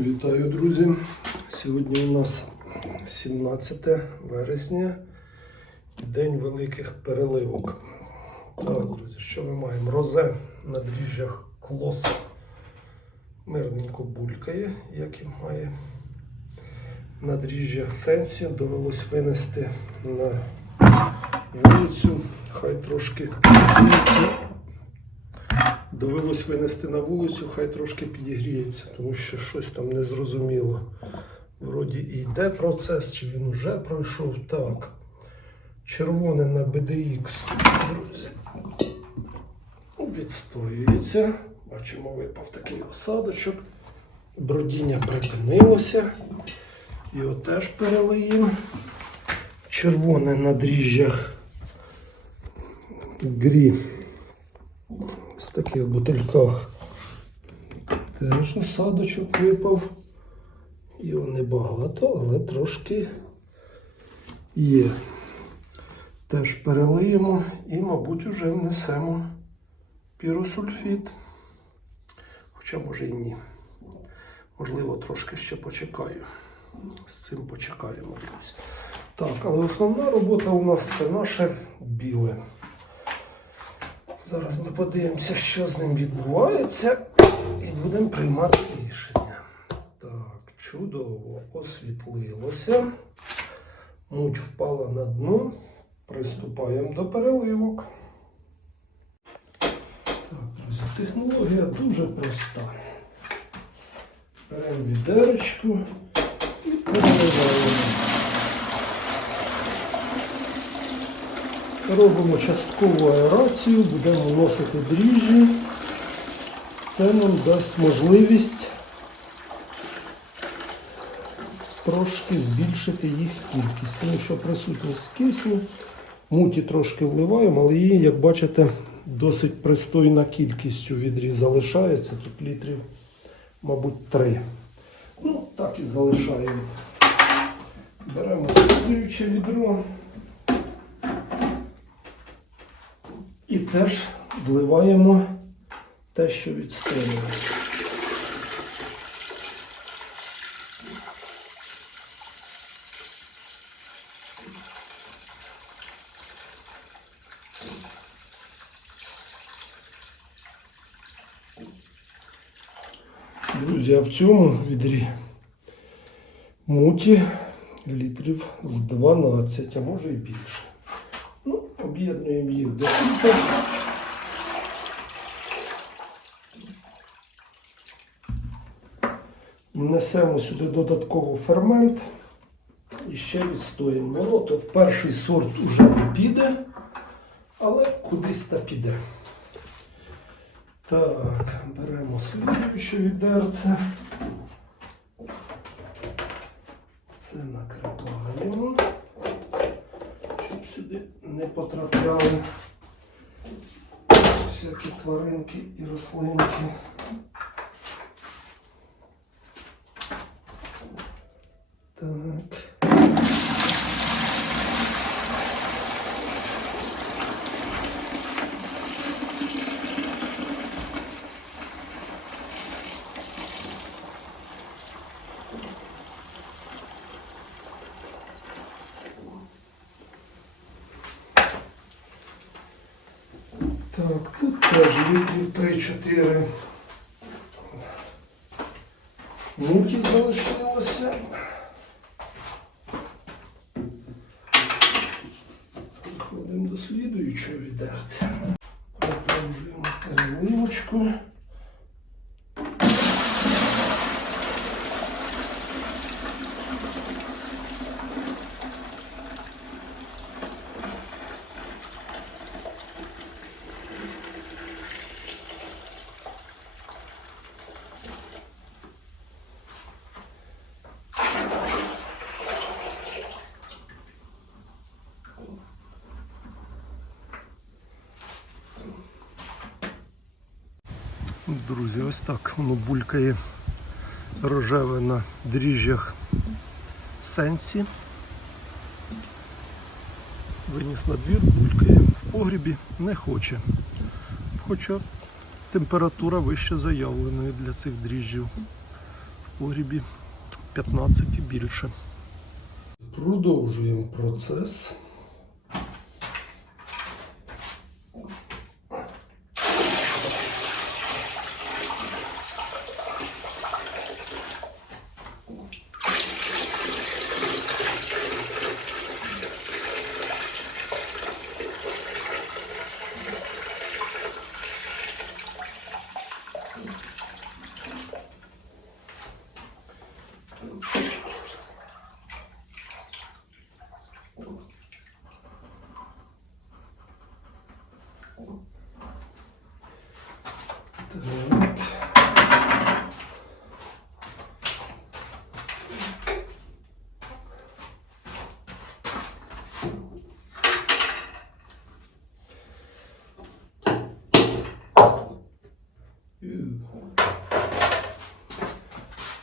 Вітаю, друзі! Сьогодні у нас 17 вересня, день великих переливок. Так, друзі, що ми маємо? Розе на дріжджах клос мирненько булькає, як і має. На дріжджах сенсі довелось винести на вулицю. Хай трошки. Довелось винести на вулицю, хай трошки підігріється, тому що щось там не зрозуміло. Вроді і йде процес, чи він вже пройшов. Так. Червоне на BDX, друзі. Відстоюється. Бачимо, випав такий осадочок. Бродіння припинилося. Його теж перелиємо. Червоне на дріжджах грі таких бутильках. Теж осадочок випав. Його небагато, але трошки є. Теж перелиємо і, мабуть, вже внесемо піросульфід. Хоча, може і ні. Можливо, трошки ще почекаю. З цим почекаємо. Так, але основна робота у нас це наше біле. Зараз ми подивимося, що з ним відбувається, і будемо приймати рішення. Так, чудово освітлилося. Муть впала на дно. Приступаємо до переливок. Так, друзі, технологія дуже проста. Беремо відерочку і переливаємо. Робимо часткову аерацію, будемо вносити дріжджі. Це нам дасть можливість трошки збільшити їх кількість, тому що присутність кисню, муті трошки вливаємо, але її, як бачите, досить пристойна кількість у відрі залишається. Тут літрів, мабуть, 3. Ну, так і залишаємо. Беремо слідуюче відро. І теж зливаємо те, що відстоюється. Друзі, а в цьому відрі муті літрів з 12, а може і більше. Ну, об'єднуємо їх докупи. Внесемо сюди додатково фермент і ще відстоїмо. Воно то в перший сорт уже не піде, але кудись та піде. Так, беремо слідуюче відерце. Це накриваємо щоб сюди не потрапляли всякі тваринки і рослинки. Так. Так, тут теж літрів 3-4 муки залишилося. Переходимо до слідуючого відерця. Продовжуємо переливочку. Друзі, ось так воно булькає рожеве на дріжджах сенсі. Виніс на двір, булькає в погрібі, не хоче. Хоча температура вище заявленої для цих дріжджів. в погрібі 15 і більше. Продовжуємо процес. Так. І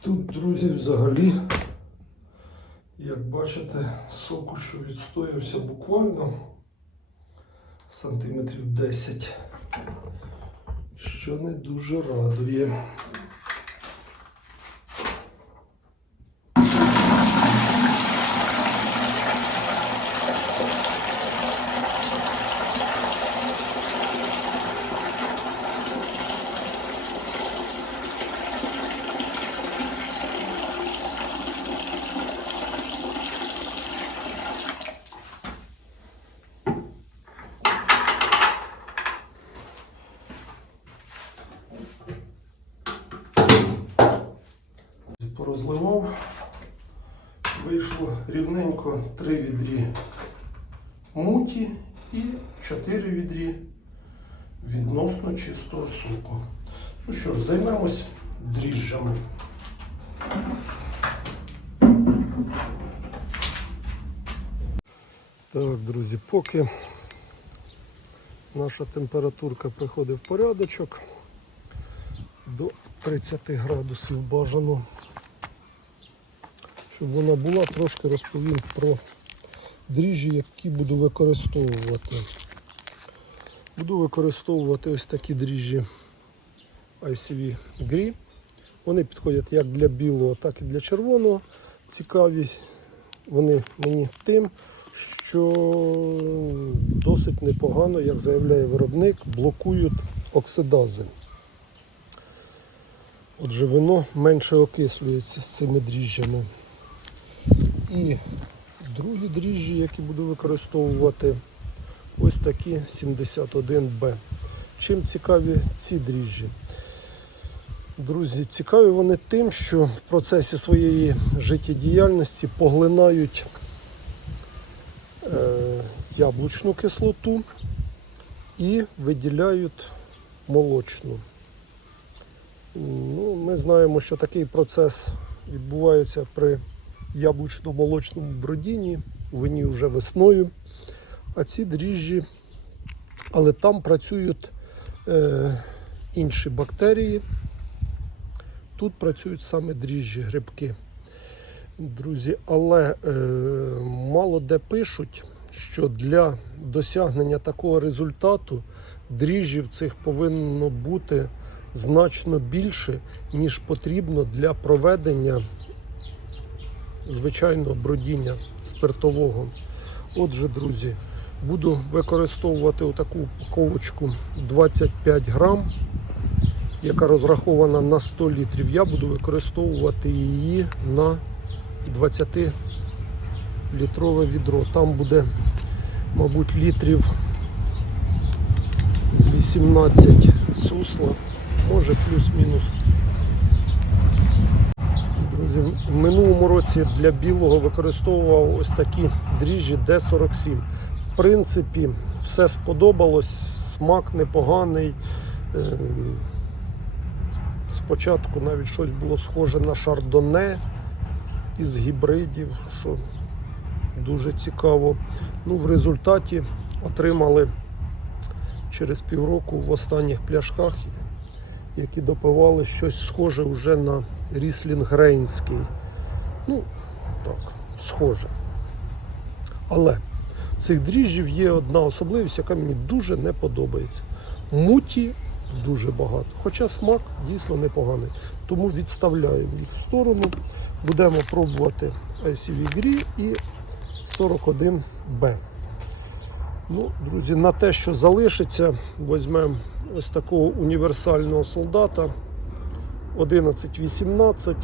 Тут, друзі, взагалі, як бачите, соку, що відстоявся буквально сантиметрів 10 що не дуже радує. Порозливав, вийшло рівненько 3 відрі муті і 4 відрі відносно чистого соку. Ну що ж, займемось дріжджами. Так, друзі, поки наша температурка приходить в порядочок до 30 градусів бажано. Щоб вона була, трошки розповім про дріжджі, які буду використовувати. Буду використовувати ось такі дріжджі ICV Gree. Вони підходять як для білого, так і для червоного. Цікаві вони мені тим, що досить непогано, як заявляє виробник, блокують оксидази. Отже, вино менше окислюється з цими дріжджами. І другі дріжджі, які буду використовувати, ось такі 71Б. Чим цікаві ці дріжджі? Друзі, цікаві вони тим, що в процесі своєї життєдіяльності поглинають е, яблучну кислоту і виділяють молочну. Ну, Ми знаємо, що такий процес відбувається при яблучно-молочному бродінні, у вині вже весною. А ці дріжджі, але там працюють е, інші бактерії. Тут працюють саме дріжджі, грибки. Друзі, але е, мало де пишуть, що для досягнення такого результату дріжджів цих повинно бути значно більше, ніж потрібно для проведення звичайного бродіння спиртового. Отже, друзі, буду використовувати отаку упаковочку 25 грам, яка розрахована на 100 літрів. Я буду використовувати її на 20-літрове відро. Там буде, мабуть, літрів з 18 сусла, може плюс-мінус. Друзі, в минулому році для білого використовував ось такі дріжджі D47. В принципі, все сподобалось, смак непоганий. Е, Спочатку навіть щось було схоже на шардоне із гібридів, що дуже цікаво. Ну, в результаті отримали через півроку в останніх пляшках, які допивали щось схоже вже на ріслінг рейнський. Ну, так, схоже. Але в цих дріжджів є одна особливість, яка мені дуже не подобається. Муті дуже багато. Хоча смак дійсно непоганий. тому відставляємо їх в сторону. Будемо пробувати ICV Gree і 41B. Ну, друзі, на те, що залишиться, візьмемо ось такого універсального солдата 11-18,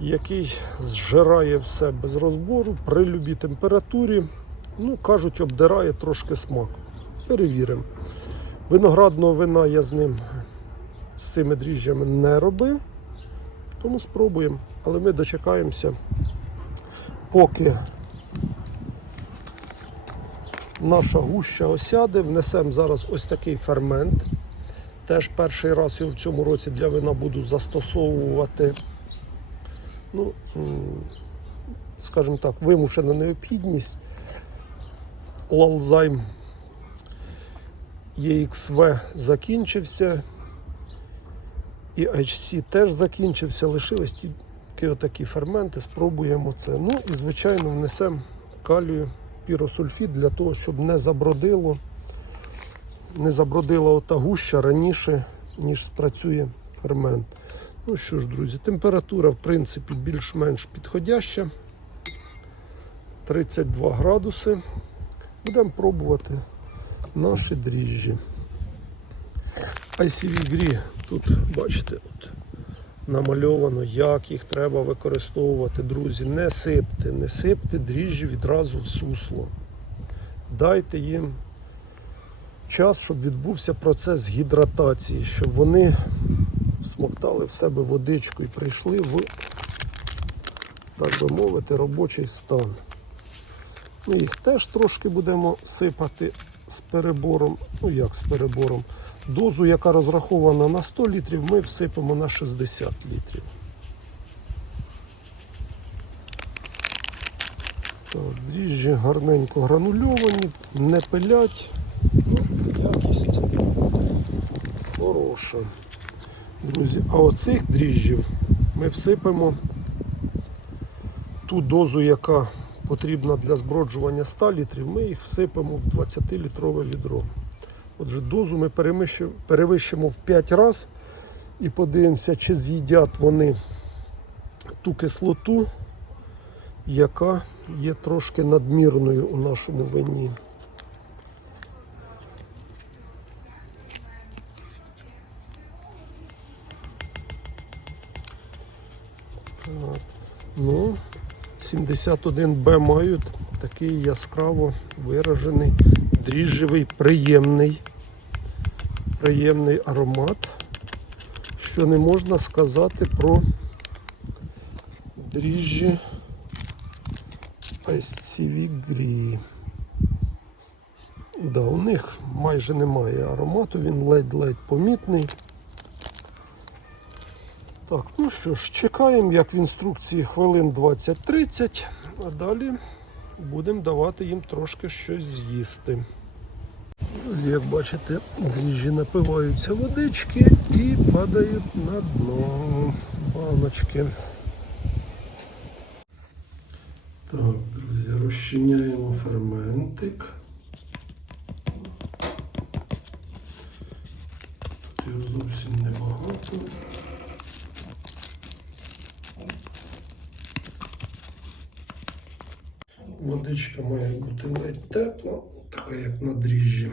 який зжирає все без розбору при любій температурі. Ну, кажуть, обдирає трошки смак. Перевіримо. Виноградного вина я з ним з цими дріжджами не робив, тому спробуємо. Але ми дочекаємося, поки наша гуща осяде, внесемо зараз ось такий фермент. Теж перший раз його в цьому році для вина буду застосовувати. Ну, скажімо так, вимушена необхідність. Лалзайм EXV закінчився. І HC теж закінчився, лишились тільки отакі ферменти, спробуємо це. Ну і звичайно внесемо калію піросульфід для того, щоб не забродило, не забродила ота гуща раніше, ніж спрацює фермент. Ну що ж, друзі, температура в принципі більш-менш підходяща. 32 градуси. Будемо пробувати наші дріжджі. ICV Gree, тут бачите, от намальовано, як їх треба використовувати, друзі. Не сипте, не сипте дріжджі відразу в сусло. Дайте їм час, щоб відбувся процес гідратації, щоб вони всмоктали в себе водичку і прийшли в, так би мовити, робочий стан. Ми їх теж трошки будемо сипати з перебором. Ну як з перебором? Дозу, яка розрахована на 100 літрів, ми всипемо на 60 літрів. Так, дріжджі гарненько гранульовані, не пилять. Ну, якість хороша. Друзі, а оцих дріжджів ми всипемо ту дозу, яка потрібна для зброджування 100 літрів, ми їх всипемо в 20-літрове відро. Отже, дозу ми перевищимо в 5 разів і подивимося, чи з'їдять вони ту кислоту, яка є трошки надмірною у нашому вині. Так. Ну, 71Б мають такий яскраво виражений, дріжджевий, приємний, приємний аромат, що не можна сказати про дріжджі ICV Gree. Да, у них майже немає аромату, він ледь-ледь помітний. Так, ну що ж, чекаємо, як в інструкції хвилин 20-30, а далі будемо давати їм трошки щось з'їсти. Як бачите, дріжджі напиваються водички і падають на дно баночки. Так, друзі, розчиняємо ферментик. Тут його зовсім небагато. Водичка має бути ледь тепла, така як на дріжджі,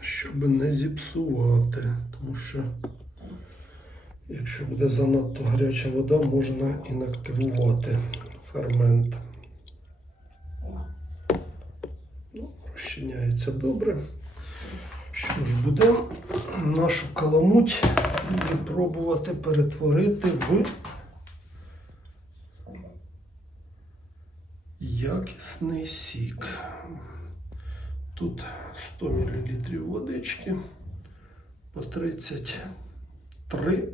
щоб не зіпсувати, тому що якщо буде занадто гаряча вода, можна інактивувати фермент. Ну, розчиняється добре. Що ж, будемо нашу каламуть і пробувати перетворити в якісний сік. Тут 100 мл водички по 33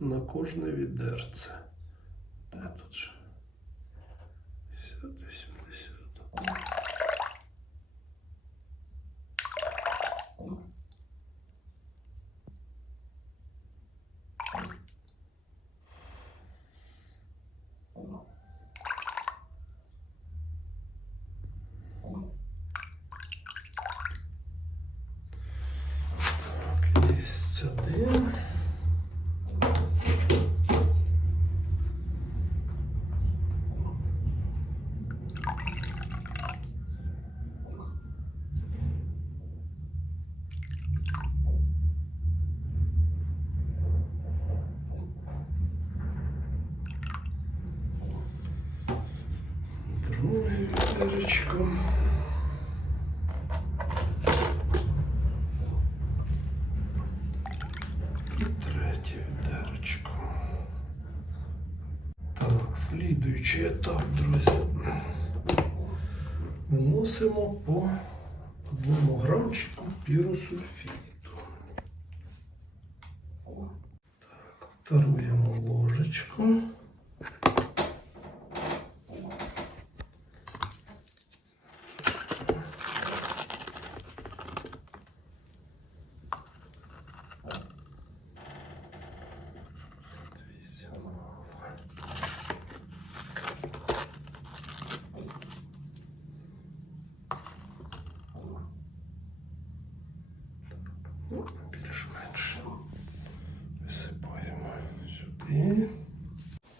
на кожне відерце. Де тут же? 50, 80. Так, 201. Відеречко. І третє відеречко. Так, слідуючий етап, друзі. Вносимо по одному грамчику піросульфіту. Так, таруємо ложечку. Більш-менш висипаємо сюди.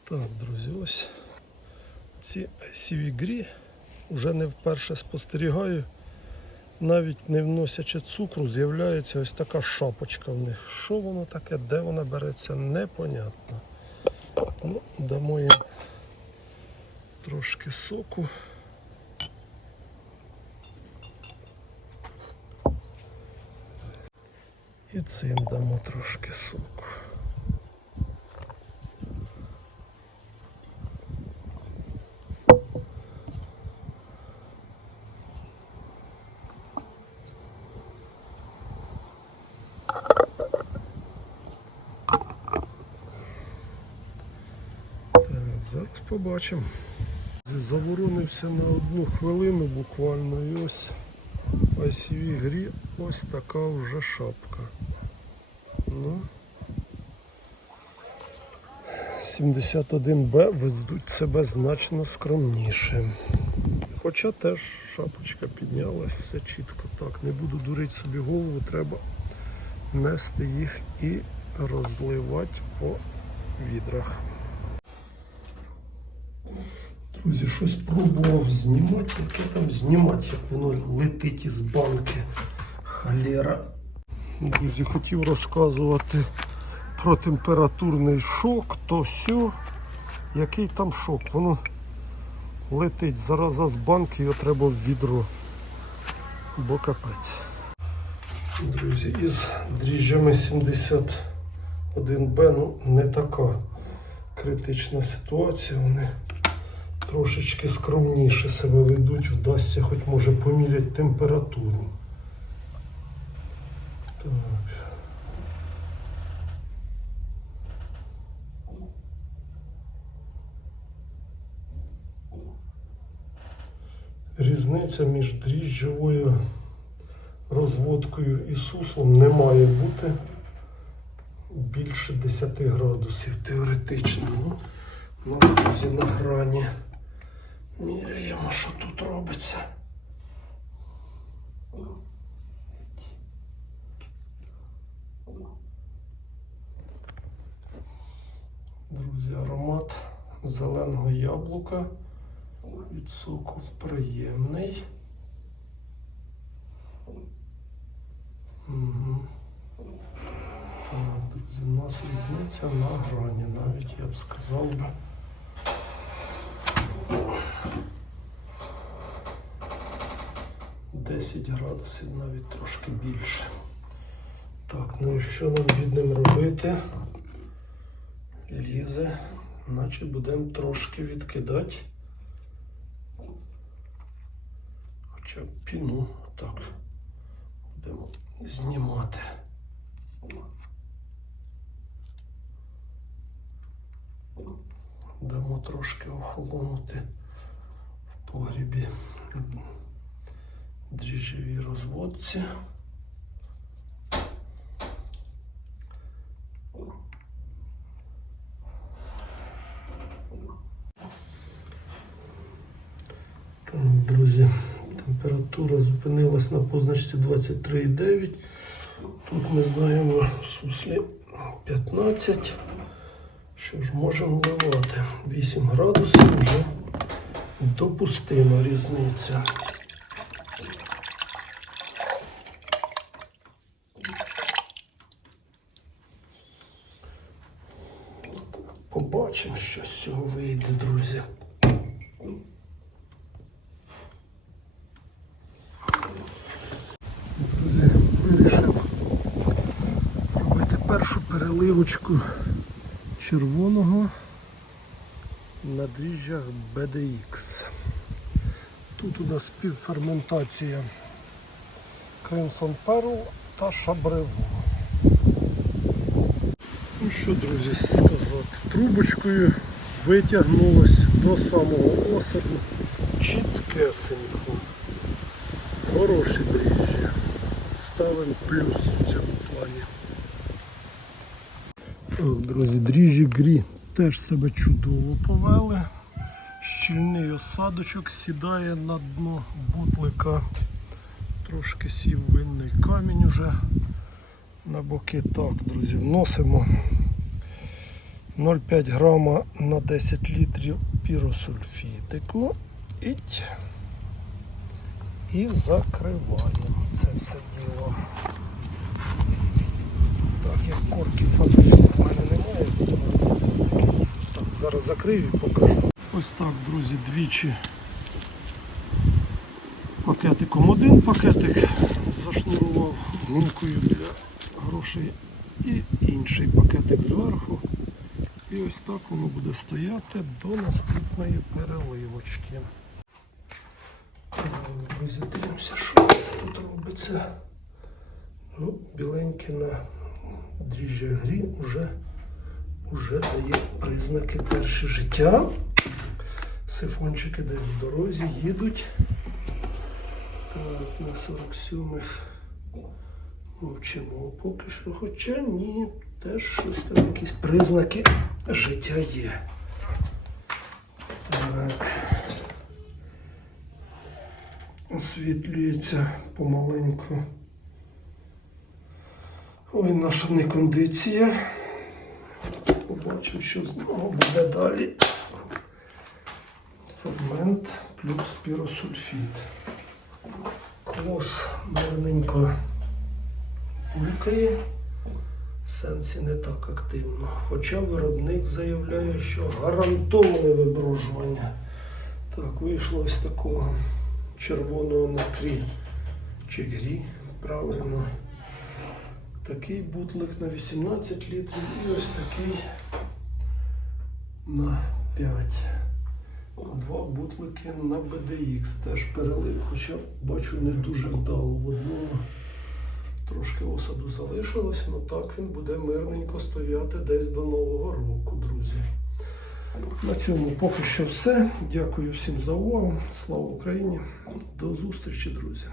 Так, друзі, ось ці ICV грі вже не вперше спостерігаю. Навіть не вносячи цукру, з'являється ось така шапочка в них. Що воно таке, де вона береться, непонятно. Ну, дамо їм трошки соку. І цим дамо трошки соку. Зараз побачимо. Заворонився на одну хвилину буквально і ось ICV грі ось така вже шапка. Ну, 71Б ведуть себе значно скромніше. Хоча теж шапочка піднялась, все чітко так. Не буду дурити собі голову, треба нести їх і розливати по відрах. Друзі, щось пробував знімати, яке там знімати, як воно летить із банки. Халера. Друзі, хотів розказувати про температурний шок, то сьо. Який там шок? Воно летить зараза з банки, його треба в відро. Бо капець. Друзі, із дріжджами 71Б ну, не така критична ситуація. Вони трошечки скромніше себе ведуть, вдасться хоч може поміряти температуру. Так. Різниця між дріжджовою розводкою і суслом не має бути більше 10 градусів теоретично. Ну, Ну, друзі, на грані. Міряємо, що тут робиться. Друзі, аромат зеленого яблука від соку приємний. Угу. Так, друзі, у нас різниця на грані, навіть я б сказав би. Десять градусів, навіть трошки більше. Так, ну і що нам від ним робити? Лізе, наче будемо трошки відкидати. Хоча б піну так будемо знімати. Дамо трошки охолонути в погрібі дріжджовій розводці. Так, друзі, температура зупинилась на позначці 23,9. Тут ми знаємо в суслі 15. Що ж, можемо вливати. 8 градусів вже допустима різниця. Побачимо, що з цього вийде, друзі. Трубочку червоного на дріжджах BDX. Тут у нас співферментація Crimson Pearl та Шабреву. Ну що, друзі, сказати, трубочкою витягнулось до самого осаду чіткесенько. Хороші дріжджі. Ставимо плюс цьому друзі, дріжджі грі теж себе чудово повели. Щільний осадочок сідає на дно бутлика. Трошки сів винний камінь уже на боки. Так, друзі, вносимо 0,5 грама на 10 літрів піросульфітику. Іть. І закриваємо це все діло. Так, корків фабричних в мене немає, так, зараз закрию і покажу. Ось так, друзі, двічі пакетиком один пакетик зашнурував гумкою для грошей і інший пакетик зверху. І ось так воно буде стояти до наступної переливочки. Друзі, дивимося, що тут робиться. Ну, біленьке на дріжджі грі вже, вже дає признаки перше життя. Сифончики десь в дорозі їдуть. Так, на 47-х мовчимо поки що. Хоча ні, теж щось там, якісь признаки життя є. Так. Освітлюється помаленьку. Ой, наша некондиція. Побачимо, що з нього буде далі. Фермент плюс піросульфід. Клос мирненько булькає. В сенсі не так активно. Хоча виробник заявляє, що гарантоване виброжування. Так, вийшло ось такого червоного на крі чи грі, правильно. Такий бутлик на 18 літрів і ось такий на 5. Два бутлики на BDX теж перелив, хоча бачу не дуже вдало в одному. Трошки осаду залишилось, але так він буде мирненько стояти десь до Нового року, друзі. На цьому поки що все. Дякую всім за увагу. Слава Україні! До зустрічі, друзі!